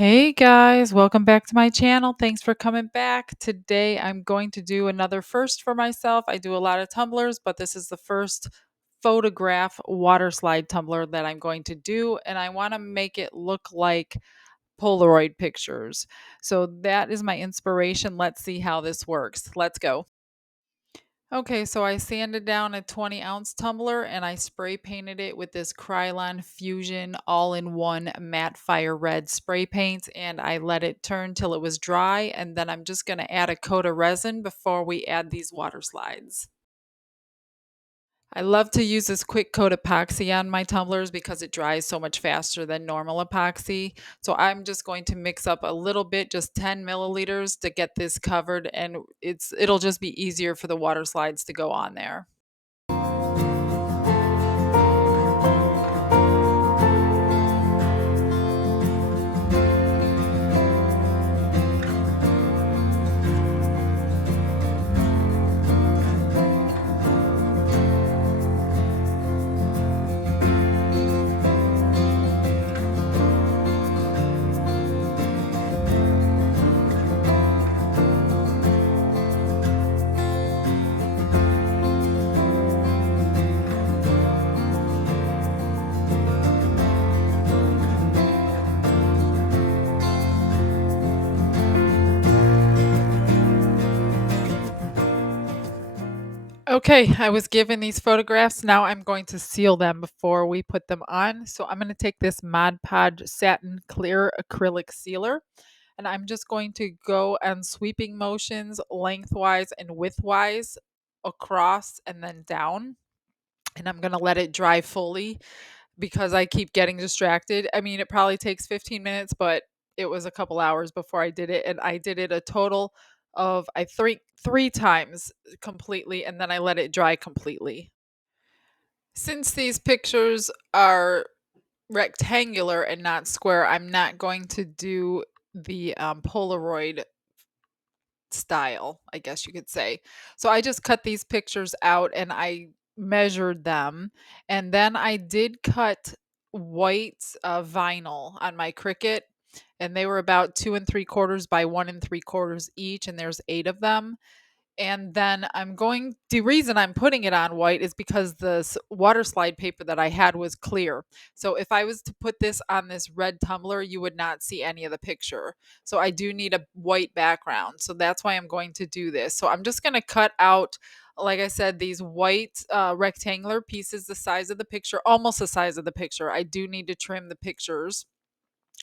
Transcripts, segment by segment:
Hey guys, welcome back to my channel. Thanks for coming back. Today I'm going to do another first for myself. I do a lot of tumblers, but this is the first photograph water slide tumbler that I'm going to do, and I want to make it look like Polaroid pictures. So that is my inspiration. Let's see how this works. Let's go. Okay, so I sanded down a 20-ounce tumbler and I spray painted it with this Krylon Fusion all-in-one matte fire red spray paint, and I let it turn till it was dry, and then I'm just going to add a coat of resin before we add these water slides. I love to use this quick coat epoxy on my tumblers because it dries so much faster than normal epoxy. So I'm just going to mix up a little bit, just 10 milliliters to get this covered, and it'll just be easier for the water slides to go on there. Okay, I was given these photographs. Now I'm going to seal them before we put them on. So I'm going to take this Mod Podge Satin Clear Acrylic Sealer, and I'm just going to go on sweeping motions lengthwise and widthwise across and then down. And I'm going to let it dry fully because I keep getting distracted. I mean, it probably takes 15 minutes, but it was a couple hours before I did it. And I did it a total of, I think, three times completely, and then I let it dry completely. Since these pictures are rectangular and not square, I'm not going to do the Polaroid style, I guess you could say. So I just cut these pictures out and I measured them. And then I did cut white vinyl on my Cricut. And they were about 2 3/4 by 1 3/4 each. And there's 8 of them. And then the reason I'm putting it on white is because the water slide paper that I had was clear. So if I was to put this on this red tumbler, you would not see any of the picture. So I do need a white background. So that's why I'm going to do this. So I'm just going to cut out, like I said, these white rectangular pieces the size of the picture, almost the size of the picture. I do need to trim the pictures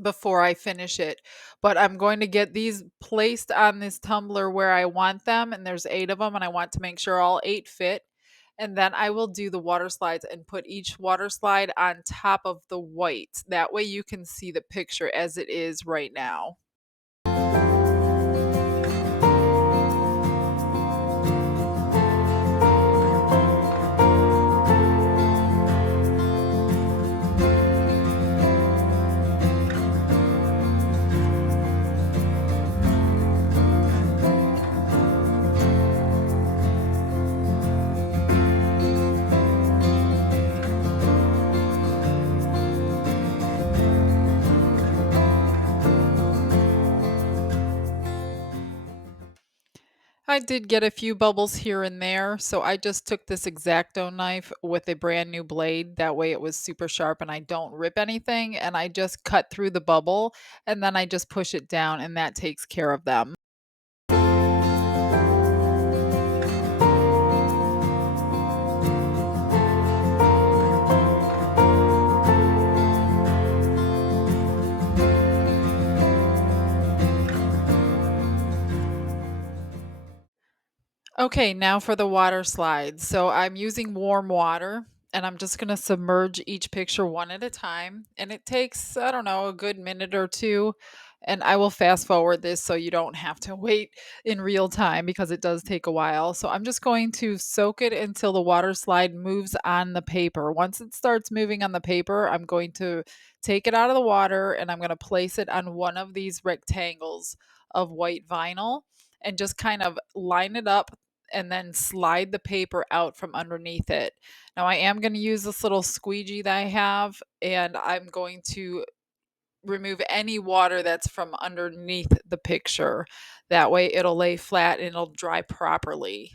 before I finish it. But I'm going to get these placed on this tumbler where I want them, and there's 8 of them, and I want to make sure all 8 fit. And then I will do the water slides and put each water slide on top of the white. That way you can see the picture as it is right now. I did get a few bubbles here and there, so I just took this X-Acto knife with a brand new blade. That way it was super sharp and I don't rip anything, and I just cut through the bubble and then I just push it down and that takes care of them. Okay, now for the water slides. So I'm using warm water and I'm just going to submerge each picture one at a time. And it takes, I don't know, a good minute or two. And I will fast forward this so you don't have to wait in real time because it does take a while. So I'm just going to soak it until the water slide moves on the paper. Once it starts moving on the paper, I'm going to take it out of the water and I'm going to place it on one of these rectangles of white vinyl and just kind of line it up and then slide the paper out from underneath it. Now I am going to use this little squeegee that I have, and I'm going to remove any water that's from underneath the picture. That way it'll lay flat and it'll dry properly.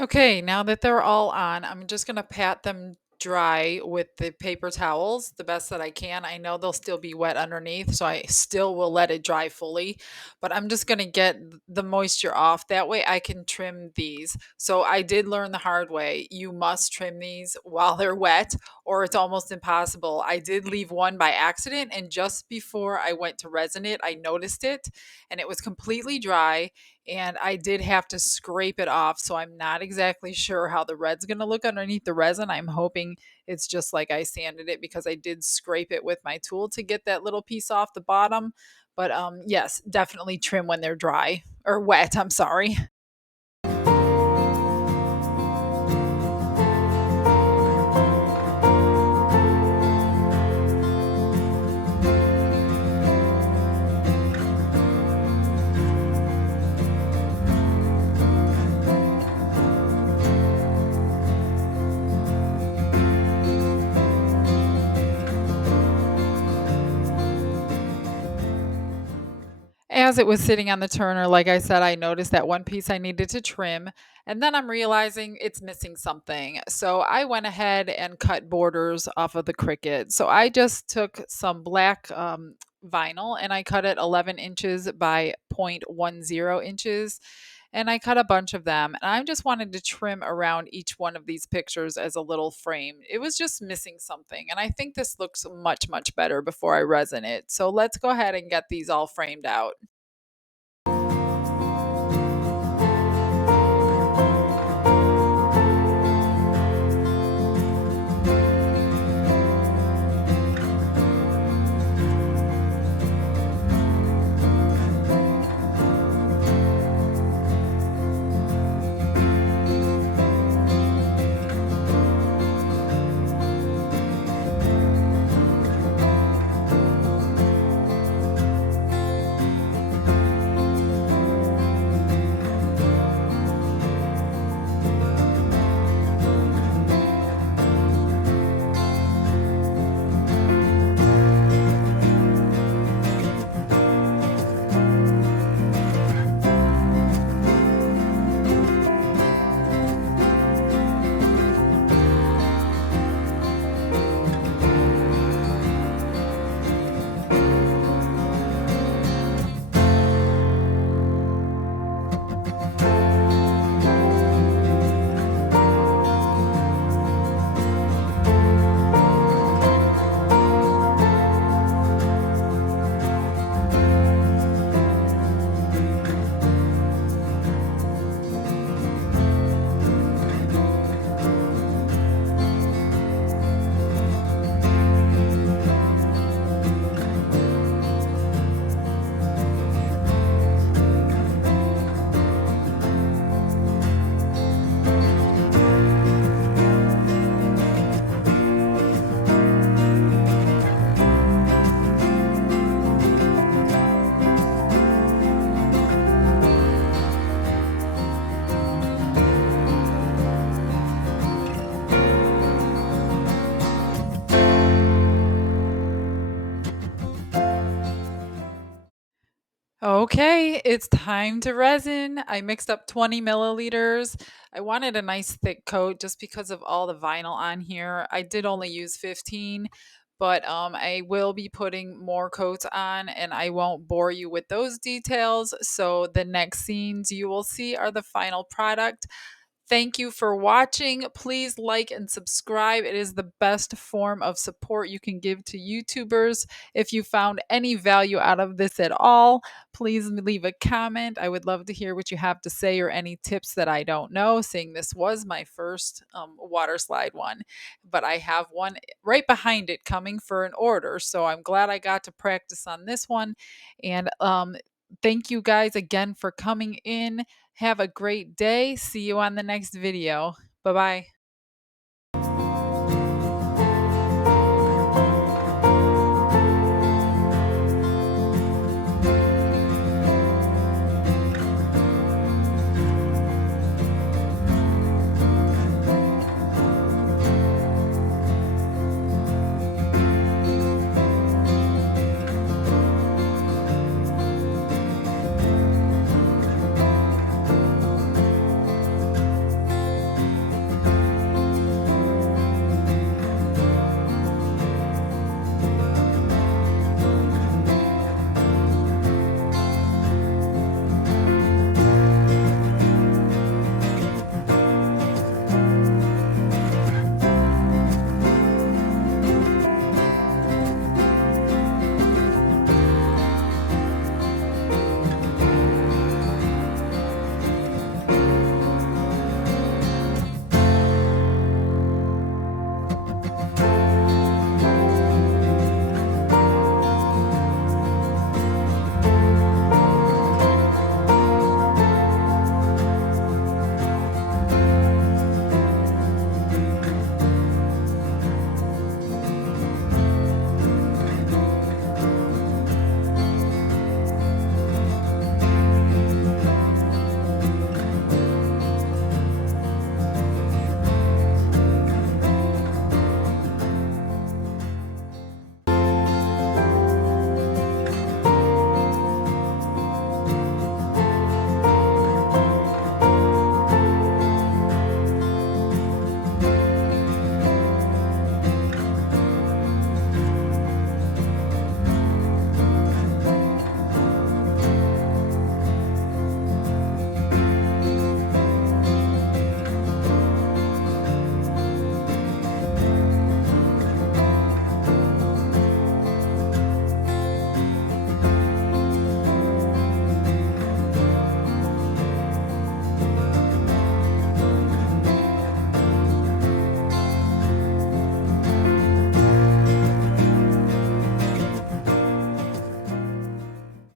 Okay, now that they're all on, I'm just going to pat them dry with the paper towels the best that I can. I know they'll still be wet underneath, so I still will let it dry fully, but I'm just going to get the moisture off. That way I can trim these. So I did learn the hard way. You must trim these while they're wet, or it's almost impossible. I did leave one by accident, and just before I went to resin it, I noticed it, and it was completely dry and I did have to scrape it off. So I'm not exactly sure how the red's going to look underneath the resin. I'm hoping it's just like I sanded it because I did scrape it with my tool to get that little piece off the bottom. But yes, definitely trim when they're dry or wet. I'm sorry. As it was sitting on the turner, like I said, I noticed that one piece I needed to trim, and then I'm realizing it's missing something. So I went ahead and cut borders off of the Cricut. So I just took some black vinyl and I cut it 11 inches by 0.10 inches. And I cut a bunch of them. And I just wanted to trim around each one of these pictures as a little frame. It was just missing something. And I think this looks much, much better before I resin it. So let's go ahead and get these all framed out. Okay, it's time to resin. I mixed up 20 milliliters. I wanted a nice thick coat just because of all the vinyl on here. I did only use 15, but I will be putting more coats on and I won't bore you with those details. So the next scenes you will see are the final product. Thank you for watching. Please like and subscribe. It is the best form of support you can give to YouTubers. If you found any value out of this at all, please leave a comment. I would love to hear what you have to say or any tips that I don't know, seeing this was my first water slide one. But I have one right behind it coming for an order. So I'm glad I got to practice on this one. And thank you guys again for coming in. Have a great day. See you on the next video. Bye bye.